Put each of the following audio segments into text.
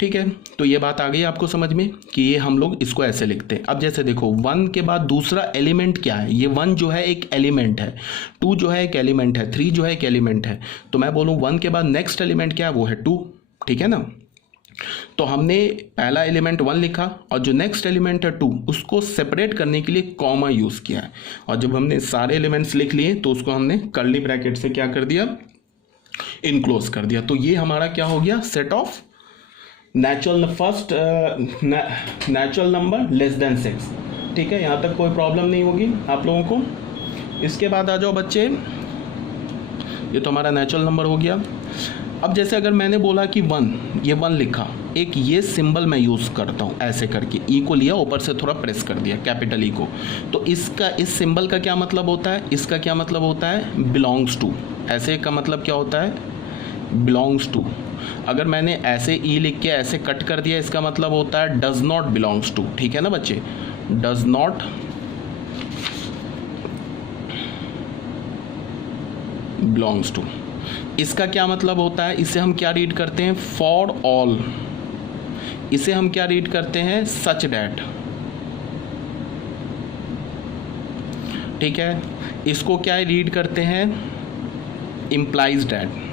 ठीक है, तो ये बात आ गई आपको समझ में कि ये हम लोग इसको ऐसे लिखते हैं। अब जैसे देखो 1 के बाद दूसरा एलिमेंट क्या है, ये 1 जो है एक एलिमेंट है, 2 जो है एक एलिमेंट है, 3 जो है एक एलिमेंट है। तो मैं बोलूँ 1 के बाद नेक्स्ट एलिमेंट क्या है, वो है 2। ठीक है ना, तो हमने पहला एलिमेंट 1 लिखा और जो नेक्स्ट एलिमेंट है 2 उसको सेपरेट करने के लिए कॉमा यूज़ किया है। और जब हमने सारे एलिमेंट्स लिख लिए तो उसको हमने कर्ली ब्रैकेट से क्या कर दिया, इनक्लोज कर दिया। तो ये हमारा क्या हो गया, set of natural number less than 6। ठीक है, यहाँ तक कोई प्रॉब्लम नहीं होगी आप लोगों को। इसके बाद आ जाओ बच्चे, ये तो हमारा नेचुरल नंबर हो गया। अब जैसे अगर मैंने बोला कि 1, ये 1 लिखा, एक ये सिंबल मैं यूज़ करता हूँ ऐसे करके, ई को लिया ऊपर से थोड़ा प्रेस कर दिया, कैपिटल ई को। तो इसका, इस सिंबल का क्या मतलब होता है, इसका क्या मतलब होता है, बिलोंग्स टू। ऐसे का मतलब क्या होता है, बिलोंग्स टू। अगर मैंने ऐसे ई लिख के ऐसे कट कर दिया, इसका मतलब होता है डज नॉट बिलोंग्स टू। ठीक है ना बच्चे, डज नॉट बिलोंग्स टू। इसका क्या मतलब होता है, इसे हम क्या रीड करते हैं, फॉर ऑल। इसे हम क्या रीड करते हैं, सच डैट। ठीक है, इसको क्या रीड करते हैं, इम्प्लाइज डैट।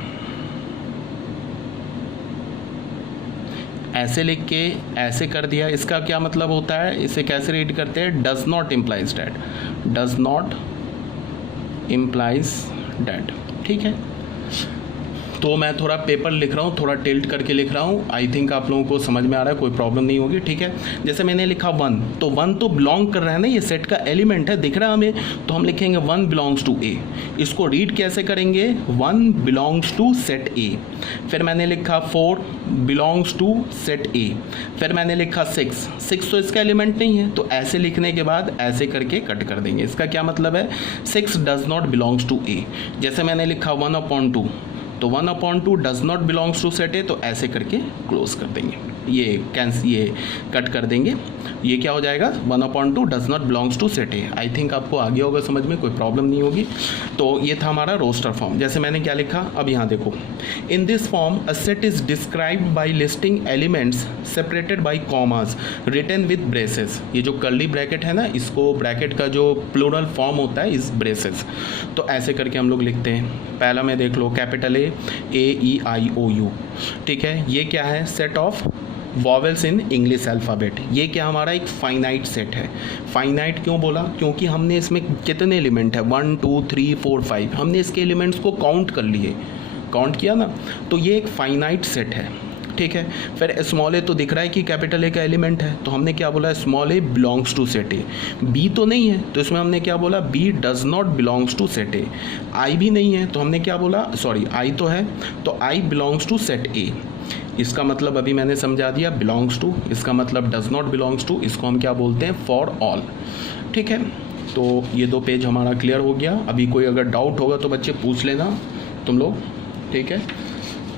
ऐसे लिख के ऐसे कर दिया, इसका क्या मतलब होता है, इसे कैसे रीड करते हैं, does not implies that, does not implies that. ठीक है, तो मैं थोड़ा पेपर लिख रहा हूँ, थोड़ा टिल्ट करके लिख रहा हूँ। आई थिंक आप लोगों को समझ में आ रहा है, कोई प्रॉब्लम नहीं होगी। ठीक है, जैसे मैंने लिखा 1, तो 1 तो बिलोंग कर रहा है ना, ये सेट का एलिमेंट है, दिख रहा है हमें, तो हम लिखेंगे 1 बिलोंग्स टू ए। इसको रीड कैसे करेंगे, 1 बिलोंग्स टू सेट ए। फिर मैंने लिखा 4 बिलोंग्स टू सेट ए। फिर मैंने लिखा 6 तो इसका एलिमेंट नहीं है, तो ऐसे लिखने के बाद ऐसे करके कट कर देंगे। इसका क्या मतलब है, 6 does not belongs to A. जैसे मैंने लिखा 1/2, तो 1/2 does not belongs to set A, तो ऐसे करके क्लोज कर देंगे, ये कट कर देंगे। ये क्या हो जाएगा, 1/2 does not belongs to set A. I think आपको आ गया होगा समझ में, कोई प्रॉब्लम नहीं होगी। तो ये था हमारा रोस्टर फॉर्म। जैसे मैंने क्या लिखा, अब यहाँ देखो, in this form a set is described by listing elements separated by commas written with braces. ये जो कर्ली ब्रैकेट है ना, इसको ब्रैकेट का जो प्लूरल फॉर्म होता है इस ब्रेसेस। तो ऐसे करके हम लोग लिखते हैं। पहला में देख लो, capital A, E, I, O, U। ठीक है, ये क्या है, set of vowels in English alphabet. ये क्या हमारा एक फाइनाइट सेट है। फाइनाइट क्यों बोला, क्योंकि हमने इसमें कितने एलिमेंट है, 1 2 3 4 5, हमने इसके एलिमेंट्स को काउंट कर लिए, काउंट किया ना, तो ये एक फाइनाइट सेट है। ठीक है, फिर स्मॉल ए तो दिख रहा है कि कैपिटल ए का एलिमेंट है, तो हमने क्या बोला, small A belongs to set A. B तो नहीं है, तो इसमें हमने क्या बोला, B does not belongs to set A. I भी नहीं है, तो हमने क्या बोला, सॉरी आई तो है, तो आई बिलोंग्स टू सेट ए। इसका मतलब अभी मैंने समझा दिया, बिलोंग्स टू, इसका मतलब डज नॉट बिलोंग्स टू, इसको हम क्या बोलते हैं, फॉर ऑल। ठीक है, तो ये 2 पेज हमारा क्लियर हो गया। अभी कोई अगर डाउट होगा तो बच्चे पूछ लेना तुम लोग। ठीक है,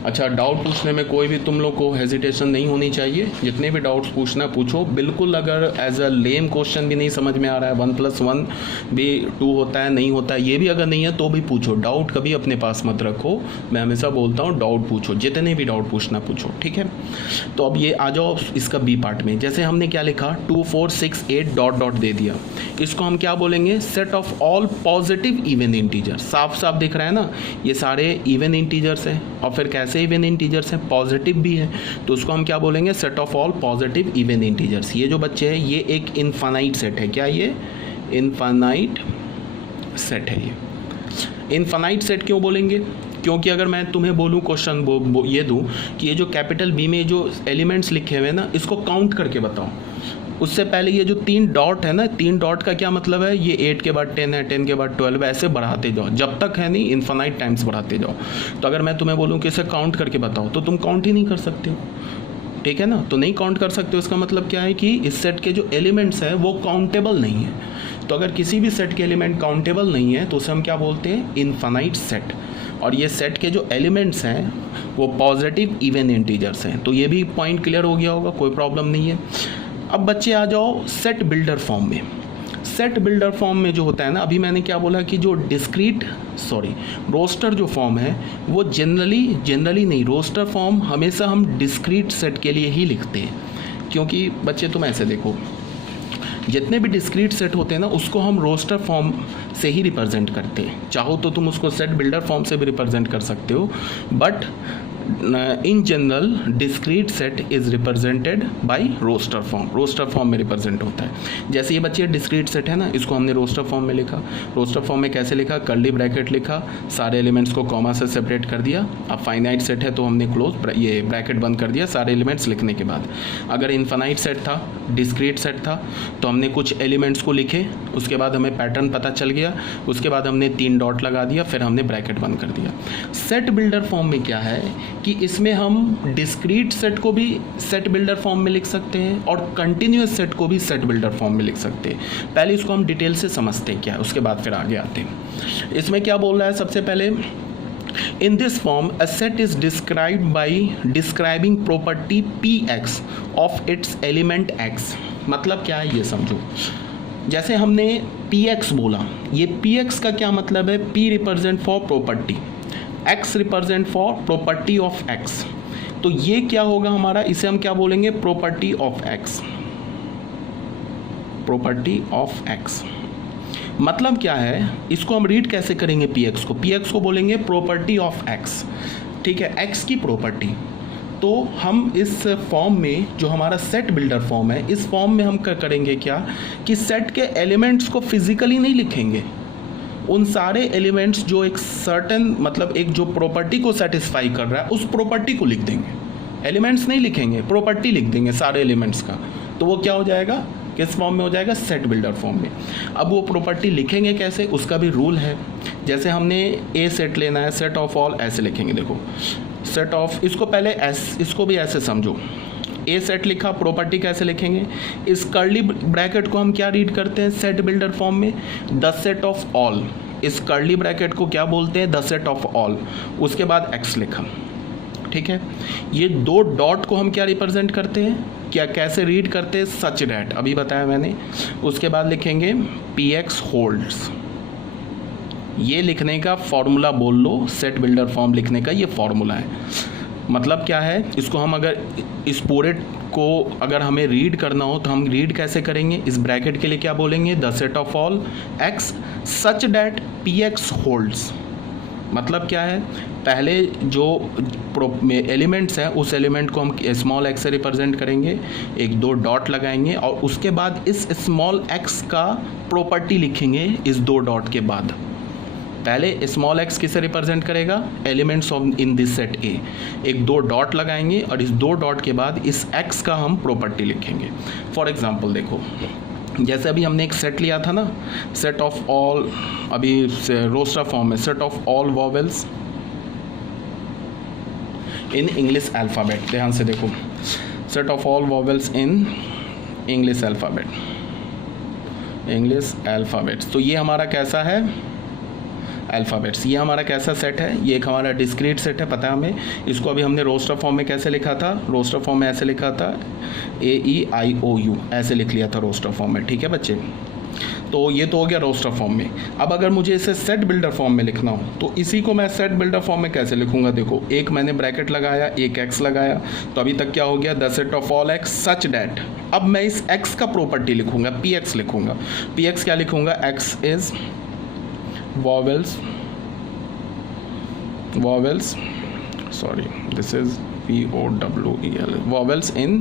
अच्छा, डाउट पूछने में कोई भी तुम लोग को हेजिटेशन नहीं होनी चाहिए, जितने भी डाउट्स पूछना पूछो बिल्कुल। अगर एज अ लेम क्वेश्चन भी नहीं समझ में आ रहा है, 1+1 भी 2 होता है, नहीं होता है, ये भी अगर नहीं है तो भी पूछो। डाउट कभी अपने पास मत रखो, मैं हमेशा बोलता हूँ डाउट पूछो, जितने भी डाउट पूछना पूछो। ठीक है, तो अब ये आ जाओ इसका बी पार्ट में। जैसे हमने क्या लिखा, 2 4 6 8 डॉट डॉट दे दिया, इसको हम क्या बोलेंगे, set of all positive even integer. साफ साफ दिख रहा है ना, ये सारे इवन इंटीजर्स हैं, और फिर कैसे इवन इंटीजर्स हैं, पॉजिटिव भी है, तो उसको हम क्या बोलेंगे, set of all positive even integers. ये जो बच्चे हैं ये एक इनफाइनाइट सेट है। क्या ये इनफाइनाइट सेट है। ये इनफाइनाइट सेट क्यों बोलेंगे, क्योंकि अगर मैं तुम्हें बोलूँ क्वेश्चन ये दूँ कि ये जो कैपिटल बी में जो एलिमेंट्स लिखे हुए हैं ना, इसको काउंट करके बताओ, उससे पहले ये जो 3 डॉट है ना, 3 डॉट का क्या मतलब है, ये 8 के बाद 10 है, 10 के बाद 12, ऐसे बढ़ाते जाओ, जब तक है नहीं इनफाइनाइट टाइम्स बढ़ाते जाओ। तो अगर मैं तुम्हें बोलूँ कि इसे काउंट करके बताओ, तो तुम काउंट ही नहीं कर सकते हो। ठीक है ना, तो नहीं काउंट कर सकते हो, इसका मतलब क्या है कि इस सेट के जो एलिमेंट्स हैं वो काउंटेबल नहीं है। तो अगर किसी भी सेट के एलिमेंट काउंटेबल नहीं है तो उसे हम क्या बोलते हैं, इनफाइनाइट सेट। और ये सेट के जो एलिमेंट्स हैं वो पॉजिटिव इवन इंटीजर्स हैं। तो ये भी पॉइंट क्लियर हो गया होगा, कोई प्रॉब्लम नहीं है। अब बच्चे आ जाओ सेट बिल्डर फॉर्म में। सेट बिल्डर फॉर्म में जो होता है ना, अभी मैंने क्या बोला कि जो रोस्टर जो फॉर्म है वो जनरली नहीं, रोस्टर फॉर्म हमेशा हम डिस्क्रीट सेट के लिए ही लिखते हैं। क्योंकि बच्चे तुम ऐसे देखो, जितने भी डिस्क्रीट सेट होते हैं ना उसको हम रोस्टर फॉर्म से ही रिप्रेजेंट करते हैं। चाहो तो तुम उसको सेट बिल्डर फॉर्म से भी रिप्रेजेंट कर सकते हो, but in general discrete set is represented by roster form में रिप्रेजेंट होता है। जैसे ये बच्चे डिस्क्रीट सेट है ना, इसको हमने रोस्टर फॉर्म में लिखा। रोस्टर फॉर्म में कैसे लिखा, कर्ली ब्रैकेट लिखा, सारे एलिमेंट्स को कॉमा से सेपरेट कर दिया। अब फाइनाइट सेट है तो हमने ये ब्रैकेट बंद कर दिया सारे एलिमेंट्स लिखने के बाद। अगर इनफाइनाइट सेट था, डिस्क्रीट सेट था, तो हमने कुछ एलिमेंट्स को लिखे, उसके बाद हमें पैटर्न पता चल गया, उसके बाद हमने 3 डॉट लगा दिया, फिर हमने ब्रैकेट बंद कर दिया। सेट बिल्डर फॉर्म में क्या है कि इसमें हम डिस्क्रीट सेट को भी सेट बिल्डर फॉर्म में लिख सकते हैं और कंटिन्यूअस सेट को भी सेट बिल्डर फॉर्म में लिख सकते हैं। पहले इसको हम डिटेल से समझते हैं क्या है, उसके बाद फिर आगे आते हैं। इसमें क्या बोल रहा है, सबसे पहले In this form, a set is described by describing property Px of its element x। मतलब क्या है ये समझो। जैसे हमने Px बोला, ये Px का क्या मतलब है, P represent for property, X represent for property of X। तो ये क्या होगा हमारा, इसे हम क्या बोलेंगे, property of X। Property of X मतलब क्या है, इसको हम रीड कैसे करेंगे, Px को बोलेंगे प्रॉपर्टी ऑफ X। ठीक है, X की प्रॉपर्टी। तो हम इस फॉर्म में, जो हमारा सेट बिल्डर फॉर्म है, इस फॉर्म में हम करेंगे क्या कि सेट के एलिमेंट्स को फिजिकली नहीं लिखेंगे, उन सारे एलिमेंट्स जो एक सर्टेन मतलब एक जो प्रॉपर्टी को सेटिस्फाई कर रहा है उस प्रॉपर्टी को लिख देंगे। एलिमेंट्स नहीं लिखेंगे, प्रॉपर्टी लिख देंगे सारे एलिमेंट्स का। तो वो क्या हो जाएगा, किस फॉर्म में हो जाएगा, सेट बिल्डर फॉर्म में। अब वो प्रॉपर्टी लिखेंगे कैसे, उसका भी रूल है। जैसे हमने ए सेट लेना है, सेट ऑफ ऑल ऐसे लिखेंगे। देखो सेट ऑफ, इसको पहले इसको भी ऐसे समझो। ए सेट लिखा, प्रॉपर्टी कैसे लिखेंगे, इस कर्ली ब्रैकेट को हम क्या रीड करते हैं सेट बिल्डर फॉर्म में, द सेट ऑफ ऑल। इस कर्ली ब्रैकेट को क्या बोलते हैं, द सेट ऑफ ऑल। उसके बाद एक्स लिखा। ठीक है, ये 2 डॉट को हम क्या रिप्रेजेंट करते हैं, क्या कैसे रीड करते हैं, सच डैट, अभी बताया मैंने। उसके बाद लिखेंगे Px होल्ड्स। ये लिखने का फॉर्मूला बोल लो, सेट बिल्डर फॉर्म लिखने का ये फॉर्मूला है। मतलब क्या है, इसको हम अगर इस पूरे को अगर हमें रीड करना हो तो हम रीड कैसे करेंगे, इस ब्रैकेट के लिए क्या बोलेंगे, the set of all x such that Px holds. मतलब क्या है, पहले जो एलिमेंट्स है उस एलिमेंट को हम स्मॉल x से रिप्रेजेंट करेंगे, 1-2 डॉट लगाएंगे और उसके बाद इस स्मॉल x का प्रॉपर्टी लिखेंगे इस 2 डॉट के बाद। पहले स्मॉल x किसे रिप्रेजेंट करेगा, elements of in this set A, 1-2 dot लगाएंगे और इस 2 डॉट के बाद इस x का हम प्रॉपर्टी लिखेंगे। फॉर एग्जांपल देखो, जैसे अभी हमने एक सेट लिया था ना, सेट ऑफ ऑल, अभी रोस्टर फॉर्म में, set of all vowels in English alphabet. ध्यान से देखो, set of all vowels in English alphabets. तो ये हमारा कैसा है, अल्फ़ाबेट्स, ये हमारा कैसा सेट है, ये एक हमारा डिस्क्रीट सेट है, पता है हमें। इसको अभी हमने रोस्टर फॉर्म में कैसे लिखा था, रोस्टर फॉर्म में ऐसे लिखा था, AEIOU ऐसे लिख लिया था रोस्टर फॉर्म में। ठीक है बच्चे, तो ये तो हो गया रोस्टर फॉर्म में। अब अगर मुझे इसे सेट बिल्डर फॉर्म में लिखना हो तो इसी को मैं सेट बिल्डर फॉर्म में कैसे लिखूंगा, देखो एक मैंने ब्रैकेट लगाया, एक x लगाया, तो अभी तक क्या हो गया, the set of all x such that. अब मैं इस x का प्रॉपर्टी लिखूंगा, Px लिखूंगा। Px क्या लिखूंगा, x is vowels, sorry, this is VOWEL, vowels in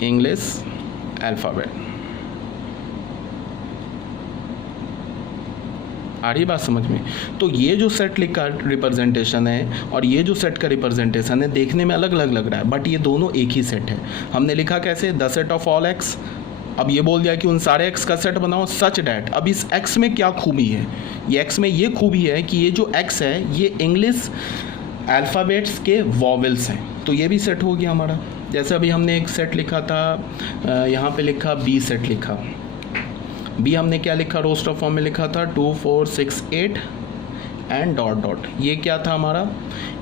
English alphabet। आ रही बात समझ में। तो ये जो सेट का रिप्रेजेंटेशन है और ये जो सेट का रिप्रेजेंटेशन है देखने में अलग अलग लग रहा है, बट ये दोनों एक ही सेट है। हमने लिखा कैसे, the set of all x। अब ये बोल दिया कि उन सारे x का सेट बनाओ सच डैट। अब इस x में क्या खूबी है, ये x में ये खूबी है कि ये जो x है ये इंग्लिश अल्फ़ाबेट्स के वॉवेल्स हैं, तो ये भी सेट हो गया हमारा। जैसे अभी हमने एक सेट लिखा था, यहाँ पे लिखा B सेट लिखा, B हमने क्या लिखा, रोस्टर फॉर्म में लिखा था 2 4 6 8 एंड डॉट डॉट। ये क्या था हमारा,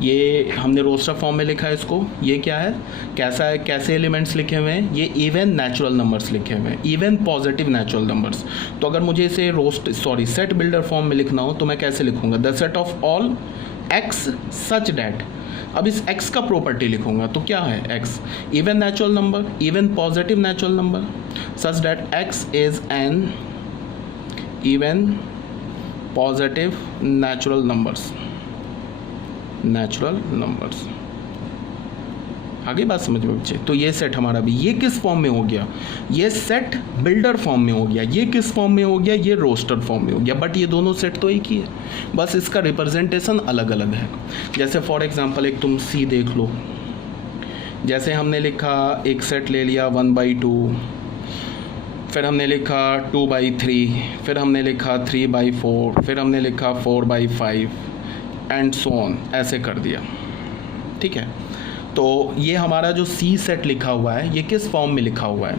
ये हमने रोस्टर फॉर्म में लिखा है इसको। ये क्या है, कैसा है, कैसे एलिमेंट्स लिखे हुए हैं, ये इवन नेचुरल नंबर्स लिखे हुए हैं, इवन पॉजिटिव नेचुरल नंबर्स। तो अगर मुझे इसे सेट बिल्डर फॉर्म में लिखना हो तो मैं कैसे लिखूंगा, the set of all x such that. अब इस x का प्रॉपर्टी लिखूंगा तो क्या है, x even natural number, even positive natural number, such that x is an even positive natural numbers. आगे बात समझ में बच्चे। तो ये सेट हमारा भी, ये किस फॉर्म में हो गया, ये सेट बिल्डर फॉर्म में हो गया। ये किस फॉर्म में हो गया, ये रोस्टर फॉर्म में हो गया। बट ये दोनों सेट तो एक ही है, बस इसका रिप्रेजेंटेशन अलग अलग है। जैसे फॉर एग्जांपल एक तुम सी देख लो, जैसे हमने लिखा एक सेट ले लिया 1/2, फिर हमने लिखा 2/3, फिर हमने लिखा 3/4, फिर हमने लिखा 4/5 एंड सो ऑन, ऐसे कर दिया। ठीक है, तो ये हमारा जो सी सेट लिखा हुआ है ये किस फॉर्म में लिखा हुआ है,